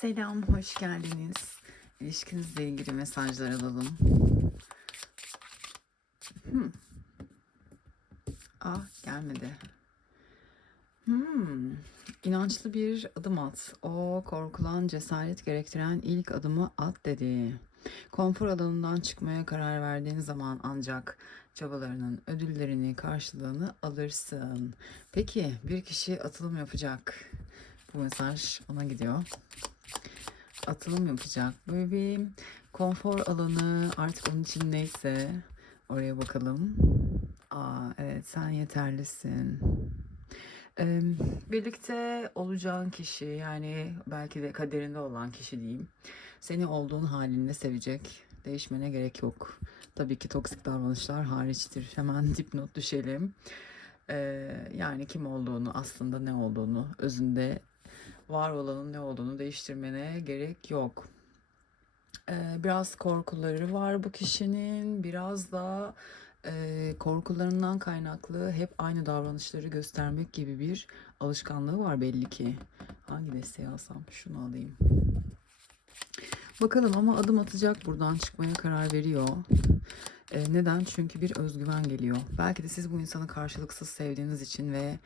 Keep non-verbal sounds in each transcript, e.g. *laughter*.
Selam, hoş geldiniz. İlişkinizle ilgili mesajlar alalım. Hmm. Ah, gelmedi. Hmm. İnançlı bir adım at. O korkulan, cesaret gerektiren ilk adımı at dedi. Konfor alanından çıkmaya karar verdiğin zaman ancak çabalarının ödüllerini, karşılığını alırsın. Peki bir kişi atılım yapacak. Bu mesaj ona gidiyor atılım yapacak. Böyle bir konfor alanı artık onun için neyse oraya bakalım. Aa evet sen yeterlisin. Ee, birlikte olacağın kişi yani belki de kaderinde olan kişi diyeyim. Seni olduğun halinle sevecek. Değişmene gerek yok. Tabii ki toksik davranışlar hariçtir. Hemen *laughs* dipnot düşelim. Ee, yani kim olduğunu aslında ne olduğunu özünde var olanın ne olduğunu değiştirmene gerek yok. Ee, biraz korkuları var bu kişinin. Biraz da e, korkularından kaynaklı hep aynı davranışları göstermek gibi bir alışkanlığı var belli ki. Hangi desteği alsam? Şunu alayım. Bakalım ama adım atacak buradan çıkmaya karar veriyor. E, neden? Çünkü bir özgüven geliyor. Belki de siz bu insanı karşılıksız sevdiğiniz için ve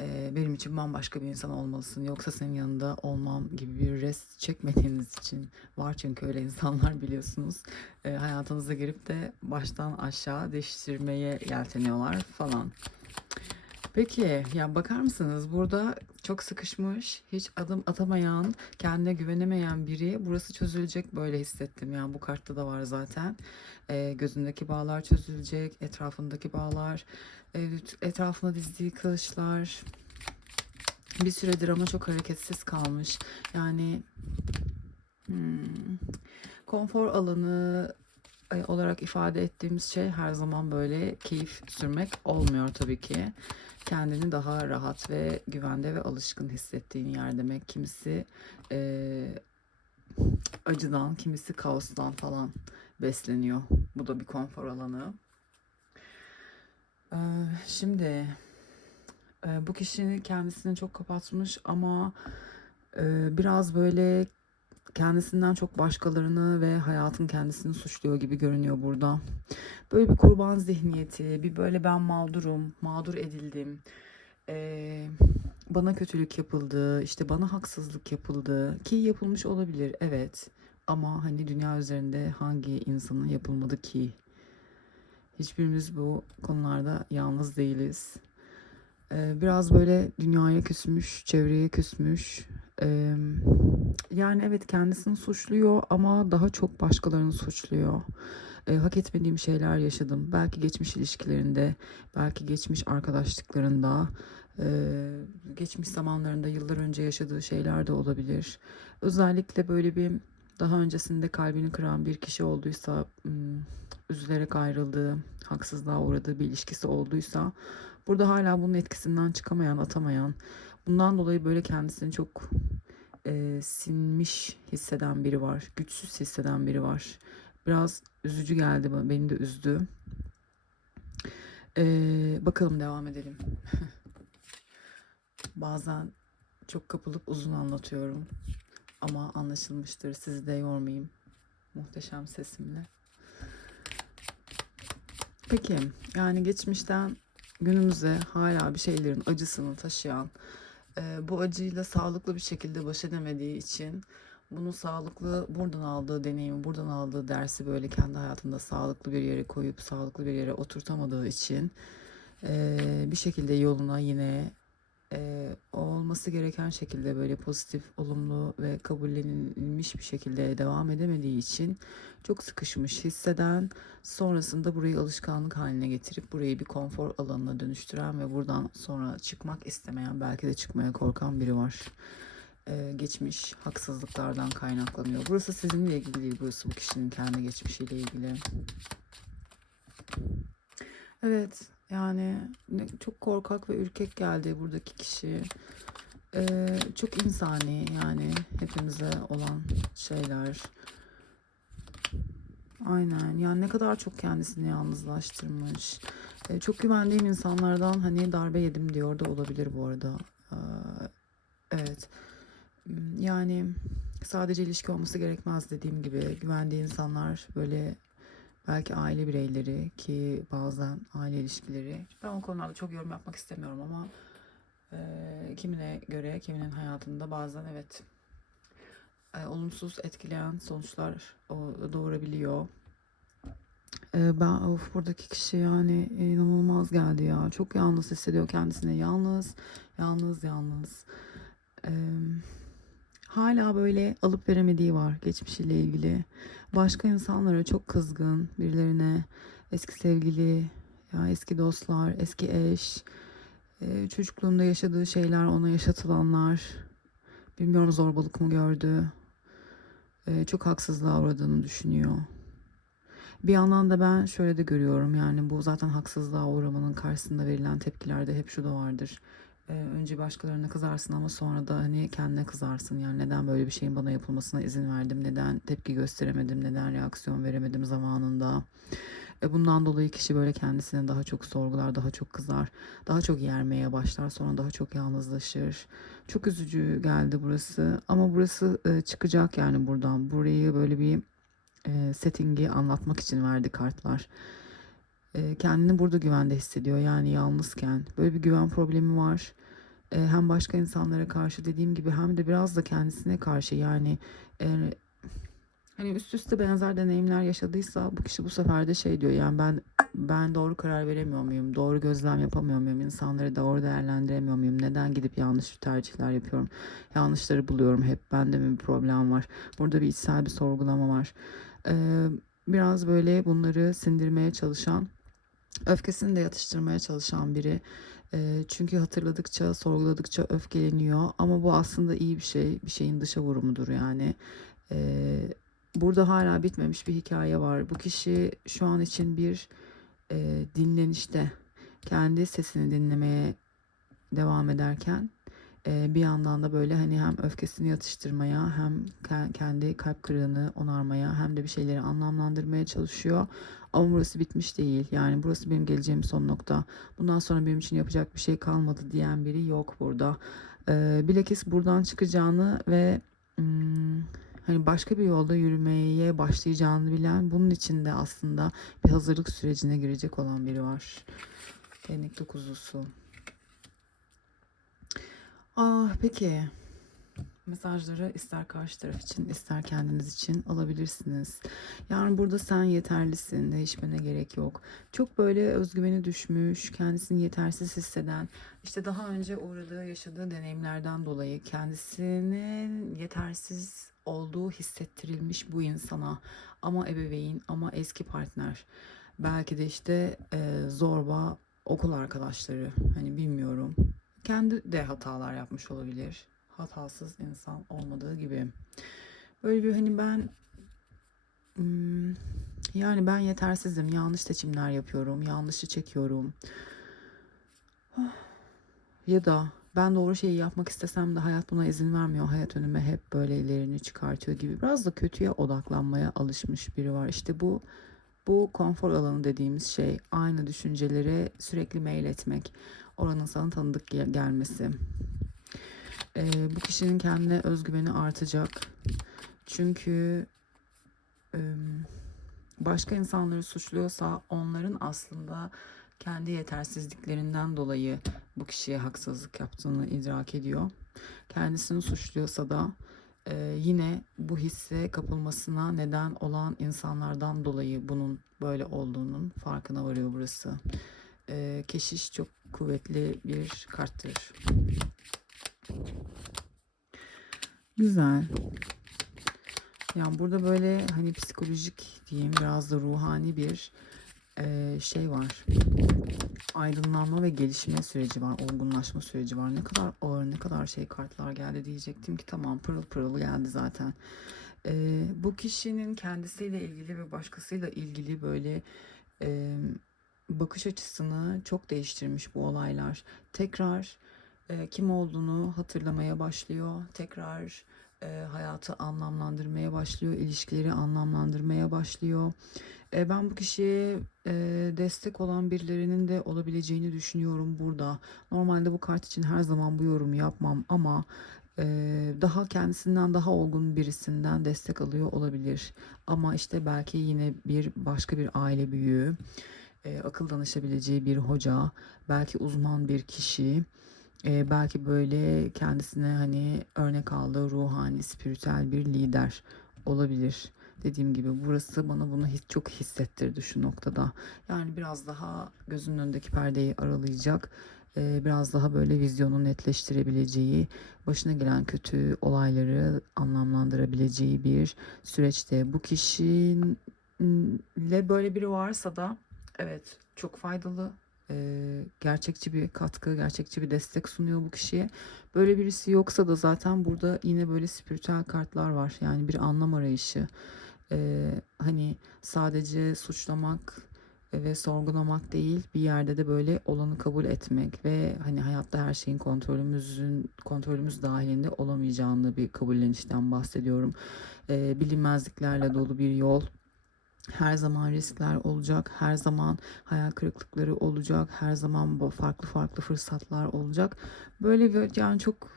e, benim için bambaşka bir insan olmalısın. Yoksa senin yanında olmam gibi bir rest çekmediğiniz için var çünkü öyle insanlar biliyorsunuz. E, hayatınıza girip de baştan aşağı değiştirmeye yelteniyorlar falan. Peki ya bakar mısınız burada çok sıkışmış, hiç adım atamayan, kendine güvenemeyen biri burası çözülecek böyle hissettim. Yani bu kartta da var zaten. E, gözündeki bağlar çözülecek, etrafındaki bağlar, e, etrafına dizdiği kılıçlar. Bir süredir ama çok hareketsiz kalmış. Yani hmm, konfor alanı olarak ifade ettiğimiz şey her zaman böyle keyif sürmek olmuyor tabii ki. Kendini daha rahat ve güvende ve alışkın hissettiğin yer demek. Kimisi e, acıdan, kimisi kaostan falan besleniyor. Bu da bir konfor alanı. Ee, şimdi e, bu kişinin kendisini çok kapatmış ama e, biraz böyle kendisinden çok başkalarını ve hayatın kendisini suçluyor gibi görünüyor burada. Böyle bir kurban zihniyeti, bir böyle ben mağdurum, mağdur edildim. Ee, bana kötülük yapıldı, işte bana haksızlık yapıldı ki yapılmış olabilir evet. Ama hani dünya üzerinde hangi insanın yapılmadı ki? Hiçbirimiz bu konularda yalnız değiliz. Ee, biraz böyle dünyaya küsmüş, çevreye küsmüş. Ee, yani evet kendisini suçluyor ama daha çok başkalarını suçluyor. Ee, hak etmediğim şeyler yaşadım. Belki geçmiş ilişkilerinde, belki geçmiş arkadaşlıklarında, e, geçmiş zamanlarında yıllar önce yaşadığı şeyler de olabilir. Özellikle böyle bir daha öncesinde kalbini kıran bir kişi olduysa, üzülerek ayrıldığı, haksızlığa uğradığı bir ilişkisi olduysa, burada hala bunun etkisinden çıkamayan, atamayan, bundan dolayı böyle kendisini çok e, sinmiş hisseden biri var, güçsüz hisseden biri var. Biraz üzücü geldi bana, beni de üzdü. E, bakalım devam edelim. *laughs* Bazen çok kapılıp uzun anlatıyorum. Ama anlaşılmıştır. Sizi de yormayayım. Muhteşem sesimle. Peki yani geçmişten günümüze hala bir şeylerin acısını taşıyan, bu acıyla sağlıklı bir şekilde baş edemediği için bunu sağlıklı buradan aldığı deneyimi, buradan aldığı dersi böyle kendi hayatında sağlıklı bir yere koyup sağlıklı bir yere oturtamadığı için bir şekilde yoluna yine e, olması gereken şekilde böyle pozitif, olumlu ve kabullenilmiş bir şekilde devam edemediği için çok sıkışmış hisseden, sonrasında burayı alışkanlık haline getirip burayı bir konfor alanına dönüştüren ve buradan sonra çıkmak istemeyen, belki de çıkmaya korkan biri var. Ee, geçmiş haksızlıklardan kaynaklanıyor. Burası sizinle ilgili değil, burası bu kişinin kendi geçmişiyle ilgili. Evet, yani çok korkak ve ürkek geldi buradaki kişi. Ee, çok insani yani hepimize olan şeyler. Aynen yani ne kadar çok kendisini yalnızlaştırmış. Ee, çok güvendiğim insanlardan hani darbe yedim diyor da olabilir bu arada. Ee, evet yani sadece ilişki olması gerekmez dediğim gibi güvendiği insanlar böyle belki aile bireyleri ki bazen aile ilişkileri. Ben o konularda çok yorum yapmak istemiyorum ama e, kimine göre kiminin hayatında bazen evet e, olumsuz etkileyen sonuçlar o, doğurabiliyor. E, ben of buradaki kişi yani inanılmaz geldi ya. Çok yalnız hissediyor kendisini. Yalnız, yalnız, yalnız. E, hala böyle alıp veremediği var geçmişiyle ilgili. Başka insanlara çok kızgın, birilerine eski sevgili, ya eski dostlar, eski eş, e, çocukluğunda yaşadığı şeyler, ona yaşatılanlar, bilmiyorum zorbalık mı gördü, e, çok haksızlığa uğradığını düşünüyor. Bir yandan da ben şöyle de görüyorum yani bu zaten haksızlığa uğramanın karşısında verilen tepkilerde hep şu da vardır. Ee, önce başkalarına kızarsın ama sonra da hani kendine kızarsın. Yani neden böyle bir şeyin bana yapılmasına izin verdim? Neden tepki gösteremedim? Neden reaksiyon veremedim zamanında? E bundan dolayı kişi böyle kendisini daha çok sorgular, daha çok kızar, daha çok yermeye başlar, sonra daha çok yalnızlaşır. Çok üzücü geldi burası ama burası e, çıkacak yani buradan. Burayı böyle bir e, settingi anlatmak için verdi kartlar. E, kendini burada güvende hissediyor yani yalnızken. Böyle bir güven problemi var. E, hem başka insanlara karşı dediğim gibi hem de biraz da kendisine karşı yani e, hani üst üste benzer deneyimler yaşadıysa bu kişi bu sefer de şey diyor yani ben ben doğru karar veremiyor muyum? Doğru gözlem yapamıyor muyum? İnsanları doğru değerlendiremiyor muyum? Neden gidip yanlış tercihler yapıyorum? Yanlışları buluyorum hep. Bende mi bir problem var? Burada bir içsel bir sorgulama var. Biraz böyle bunları sindirmeye çalışan, öfkesini de yatıştırmaya çalışan biri. Çünkü hatırladıkça, sorguladıkça öfkeleniyor. Ama bu aslında iyi bir şey. Bir şeyin dışa vurumudur yani. Burada hala bitmemiş bir hikaye var. Bu kişi şu an için bir dinlenişte. Kendi sesini dinlemeye devam ederken bir yandan da böyle hani hem öfkesini yatıştırmaya hem ke- kendi kalp kırığını onarmaya hem de bir şeyleri anlamlandırmaya çalışıyor. Ama burası bitmiş değil. Yani burası benim geleceğim son nokta. Bundan sonra benim için yapacak bir şey kalmadı diyen biri yok burada. E, bilakis buradan çıkacağını ve hmm, hani başka bir yolda yürümeye başlayacağını bilen bunun için de aslında bir hazırlık sürecine girecek olan biri var. Değnek dokuzlusu. Ah peki. Mesajları ister karşı taraf için ister kendiniz için alabilirsiniz. Yani burada sen yeterlisin, değişmene gerek yok. Çok böyle özgüveni düşmüş, kendisini yetersiz hisseden, işte daha önce uğradığı, yaşadığı deneyimlerden dolayı kendisinin yetersiz olduğu hissettirilmiş bu insana. Ama ebeveyn, ama eski partner. Belki de işte e, zorba okul arkadaşları. Hani bilmiyorum kendi de hatalar yapmış olabilir. Hatasız insan olmadığı gibi. Böyle bir hani ben hmm, yani ben yetersizim. Yanlış seçimler yapıyorum. Yanlışı çekiyorum. *sighs* Ya da ben doğru şeyi yapmak istesem de hayat buna izin vermiyor. Hayat önüme hep böyle ilerini çıkartıyor gibi. Biraz da kötüye odaklanmaya alışmış biri var. İşte bu bu konfor alanı dediğimiz şey aynı düşüncelere sürekli mail etmek oranın sana tanıdık gel- gelmesi. Ee, bu kişinin kendine özgüveni artacak. Çünkü e, başka insanları suçluyorsa onların aslında kendi yetersizliklerinden dolayı bu kişiye haksızlık yaptığını idrak ediyor. Kendisini suçluyorsa da e, yine bu hisse kapılmasına neden olan insanlardan dolayı bunun böyle olduğunun farkına varıyor burası. E, keşiş çok kuvvetli bir karttır. Güzel. Yani burada böyle hani psikolojik diyeyim biraz da ruhani bir e, şey var. Aydınlanma ve gelişme süreci var. Olgunlaşma süreci var. Ne kadar ağır ne kadar şey kartlar geldi diyecektim ki tamam pırıl pırıl geldi zaten. E, bu kişinin kendisiyle ilgili ve başkasıyla ilgili böyle e, bakış açısını çok değiştirmiş bu olaylar. Tekrar e, kim olduğunu hatırlamaya başlıyor. Tekrar e, hayatı anlamlandırmaya başlıyor, ilişkileri anlamlandırmaya başlıyor. E, ben bu kişiye e, destek olan birilerinin de olabileceğini düşünüyorum burada. Normalde bu kart için her zaman bu yorumu yapmam ama Ee, daha kendisinden daha olgun birisinden destek alıyor olabilir. Ama işte belki yine bir başka bir aile büyüğü, e, akıl danışabileceği bir hoca, belki uzman bir kişi, e, belki böyle kendisine hani örnek aldığı ruhani, spiritüel bir lider olabilir. Dediğim gibi burası bana bunu hiç çok hissettirdi şu noktada. Yani biraz daha gözünün önündeki perdeyi aralayacak, e, biraz daha böyle vizyonu netleştirebileceği, başına gelen kötü olayları anlamlandırabileceği bir süreçte. Bu kişinin ile böyle biri varsa da evet çok faydalı e, gerçekçi bir katkı, gerçekçi bir destek sunuyor bu kişiye. Böyle birisi yoksa da zaten burada yine böyle spiritüel kartlar var. Yani bir anlam arayışı. E, hani sadece suçlamak ve sorgulamak değil bir yerde de böyle olanı kabul etmek ve hani hayatta her şeyin kontrolümüzün kontrolümüz dahilinde olamayacağını bir kabullenişten bahsediyorum. E, bilinmezliklerle dolu bir yol her zaman riskler olacak, her zaman hayal kırıklıkları olacak, her zaman farklı farklı fırsatlar olacak. Böyle bir yani çok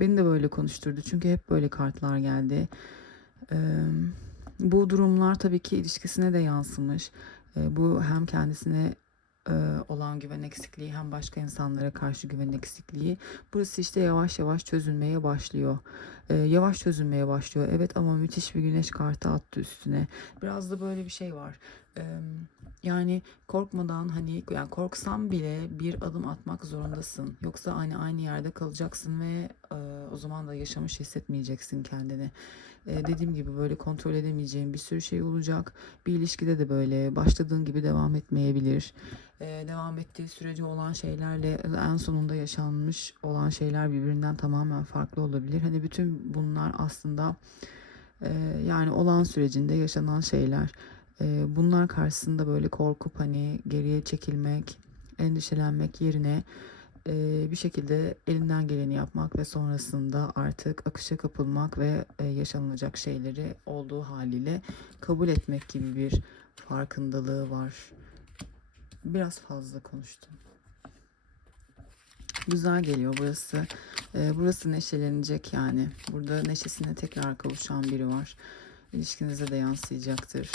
beni de böyle konuşturdu çünkü hep böyle kartlar geldi. Ee, bu durumlar tabii ki ilişkisine de yansımış. Ee, bu hem kendisine olan güven eksikliği hem başka insanlara karşı güven eksikliği. Burası işte yavaş yavaş çözülmeye başlıyor. Ee, yavaş çözülmeye başlıyor. Evet ama müthiş bir güneş kartı attı üstüne. Biraz da böyle bir şey var. Ee, yani korkmadan hani yani korksan bile bir adım atmak zorundasın. Yoksa hani aynı yerde kalacaksın ve e, o zaman da yaşamış hissetmeyeceksin kendini. E, dediğim gibi böyle kontrol edemeyeceğin bir sürü şey olacak. Bir ilişkide de böyle başladığın gibi devam etmeyebilir. E, devam ettiği sürece olan şeylerle en sonunda yaşanmış olan şeyler birbirinden tamamen farklı olabilir. Hani bütün bunlar aslında e, yani olan sürecinde yaşanan şeyler. E, bunlar karşısında böyle korkup hani geriye çekilmek, endişelenmek yerine bir şekilde elinden geleni yapmak ve sonrasında artık akışa kapılmak ve yaşanılacak şeyleri olduğu haliyle kabul etmek gibi bir farkındalığı var. Biraz fazla konuştum. Güzel geliyor burası. Burası neşelenecek yani. Burada neşesine tekrar kavuşan biri var. İlişkinize de yansıyacaktır.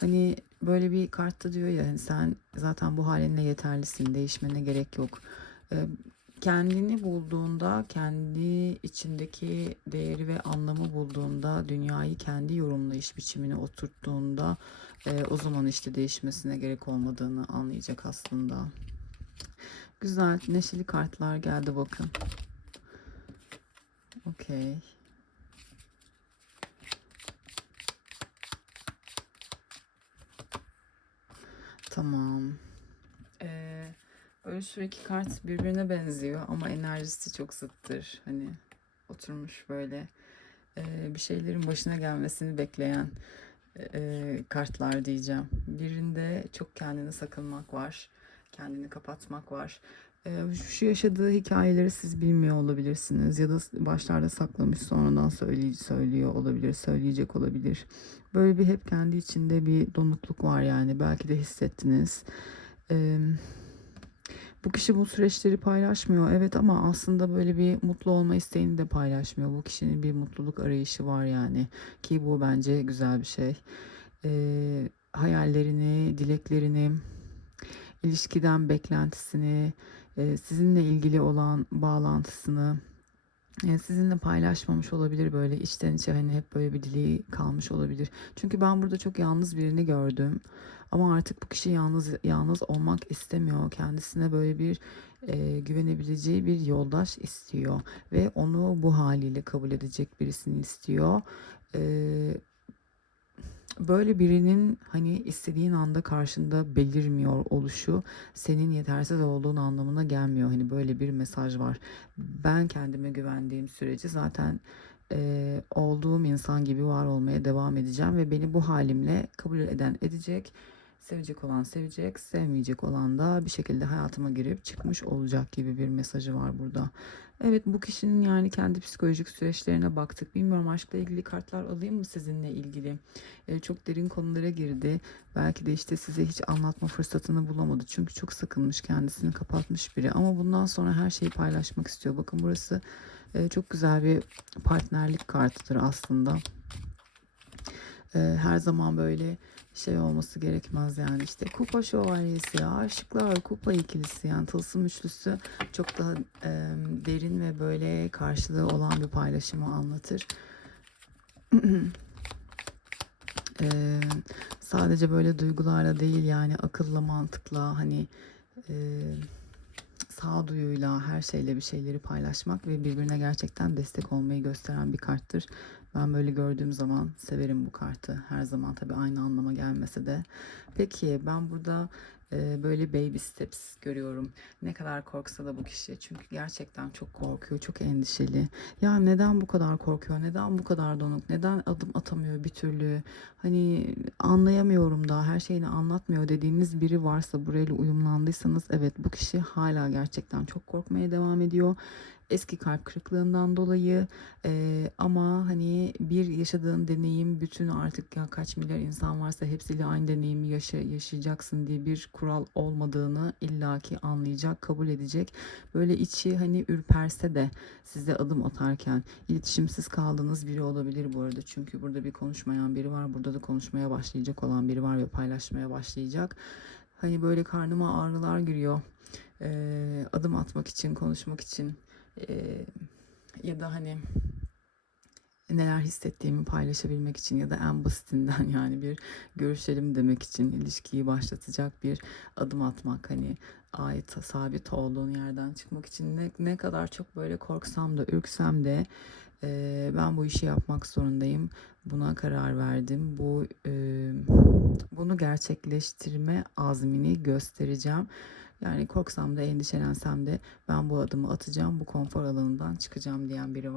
Hani böyle bir kartta diyor ya hani sen zaten bu halinle yeterlisin. Değişmene gerek yok. Ee, kendini bulduğunda, kendi içindeki değeri ve anlamı bulduğunda, dünyayı kendi yorumlayış biçimine oturttuğunda e, o zaman işte değişmesine gerek olmadığını anlayacak aslında. Güzel, neşeli kartlar geldi bakın. Okey. Tamam. Ee, böyle şu iki kart birbirine benziyor ama enerjisi çok zıttır. Hani oturmuş böyle e, bir şeylerin başına gelmesini bekleyen e, kartlar diyeceğim. Birinde çok kendini sakınmak var. Kendini kapatmak var. E, şu yaşadığı hikayeleri siz bilmiyor olabilirsiniz ya da başlarda saklamış sonradan söyley söylüyor olabilir, söyleyecek olabilir. Böyle bir hep kendi içinde bir donukluk var yani belki de hissettiniz. Bu kişi bu süreçleri paylaşmıyor evet ama aslında böyle bir mutlu olma isteğini de paylaşmıyor. Bu kişinin bir mutluluk arayışı var yani ki bu bence güzel bir şey. Hayallerini, dileklerini, ilişkiden beklentisini, sizinle ilgili olan bağlantısını sizinle paylaşmamış olabilir böyle içten içe hani hep böyle bir dili kalmış olabilir. Çünkü ben burada çok yalnız birini gördüm. Ama artık bu kişi yalnız yalnız olmak istemiyor. Kendisine böyle bir e, güvenebileceği bir yoldaş istiyor ve onu bu haliyle kabul edecek birisini istiyor. E, böyle birinin hani istediğin anda karşında belirmiyor oluşu senin yetersiz olduğun anlamına gelmiyor. Hani böyle bir mesaj var. Ben kendime güvendiğim sürece zaten e, olduğum insan gibi var olmaya devam edeceğim ve beni bu halimle kabul eden edecek Sevecek olan sevecek, sevmeyecek olan da bir şekilde hayatıma girip çıkmış olacak gibi bir mesajı var burada. Evet bu kişinin yani kendi psikolojik süreçlerine baktık. Bilmiyorum aşkla ilgili kartlar alayım mı sizinle ilgili? Ee, çok derin konulara girdi. Belki de işte size hiç anlatma fırsatını bulamadı. Çünkü çok sakınmış kendisini kapatmış biri. Ama bundan sonra her şeyi paylaşmak istiyor. Bakın burası E, çok güzel bir partnerlik kartıdır aslında. E, her zaman böyle şey olması gerekmez yani işte kupa şövalyesi, aşıklar, kupa ikilisi yani tılsım üçlüsü çok daha e, derin ve böyle karşılığı olan bir paylaşımı anlatır. *clears throat* E, sadece böyle duygularla değil yani akılla mantıkla hani e, sağduyuyla her şeyle bir şeyleri paylaşmak ve birbirine gerçekten destek olmayı gösteren bir karttır. Ben böyle gördüğüm zaman severim bu kartı. Her zaman tabii aynı anlama gelmese de. Peki ben burada e, böyle baby steps görüyorum. Ne kadar korksa da bu kişi. Çünkü gerçekten çok korkuyor, çok endişeli. Ya neden bu kadar korkuyor? Neden bu kadar donuk? Neden adım atamıyor bir türlü? Hani anlayamıyorum da her şeyini anlatmıyor dediğiniz biri varsa burayla uyumlandıysanız evet bu kişi hala gerçekten çok korkmaya devam ediyor. Eski kalp kırıklığından dolayı e, ama hani bir yaşadığın deneyim bütün artık ya kaç milyar insan varsa hepsiyle aynı deneyimi yaşa, yaşayacaksın diye bir kural olmadığını illaki anlayacak, kabul edecek. Böyle içi hani ürperse de size adım atarken iletişimsiz kaldığınız biri olabilir bu arada. Çünkü burada bir konuşmayan biri var. Burada da konuşmaya başlayacak olan biri var ve paylaşmaya başlayacak. Hani böyle karnıma ağrılar giriyor. Ee, adım atmak için, konuşmak için ya da hani neler hissettiğimi paylaşabilmek için ya da en basitinden *laughs* yani bir görüşelim demek için ilişkiyi başlatacak bir adım atmak hani ait sabit olduğun yerden çıkmak için ne, ne kadar çok böyle korksam da ürksem de e, ben bu işi yapmak zorundayım buna karar verdim. Bu e, bunu gerçekleştirme azmini göstereceğim yani korksam da endişelensem de ben bu adımı atacağım bu konfor alanından çıkacağım diyen biri var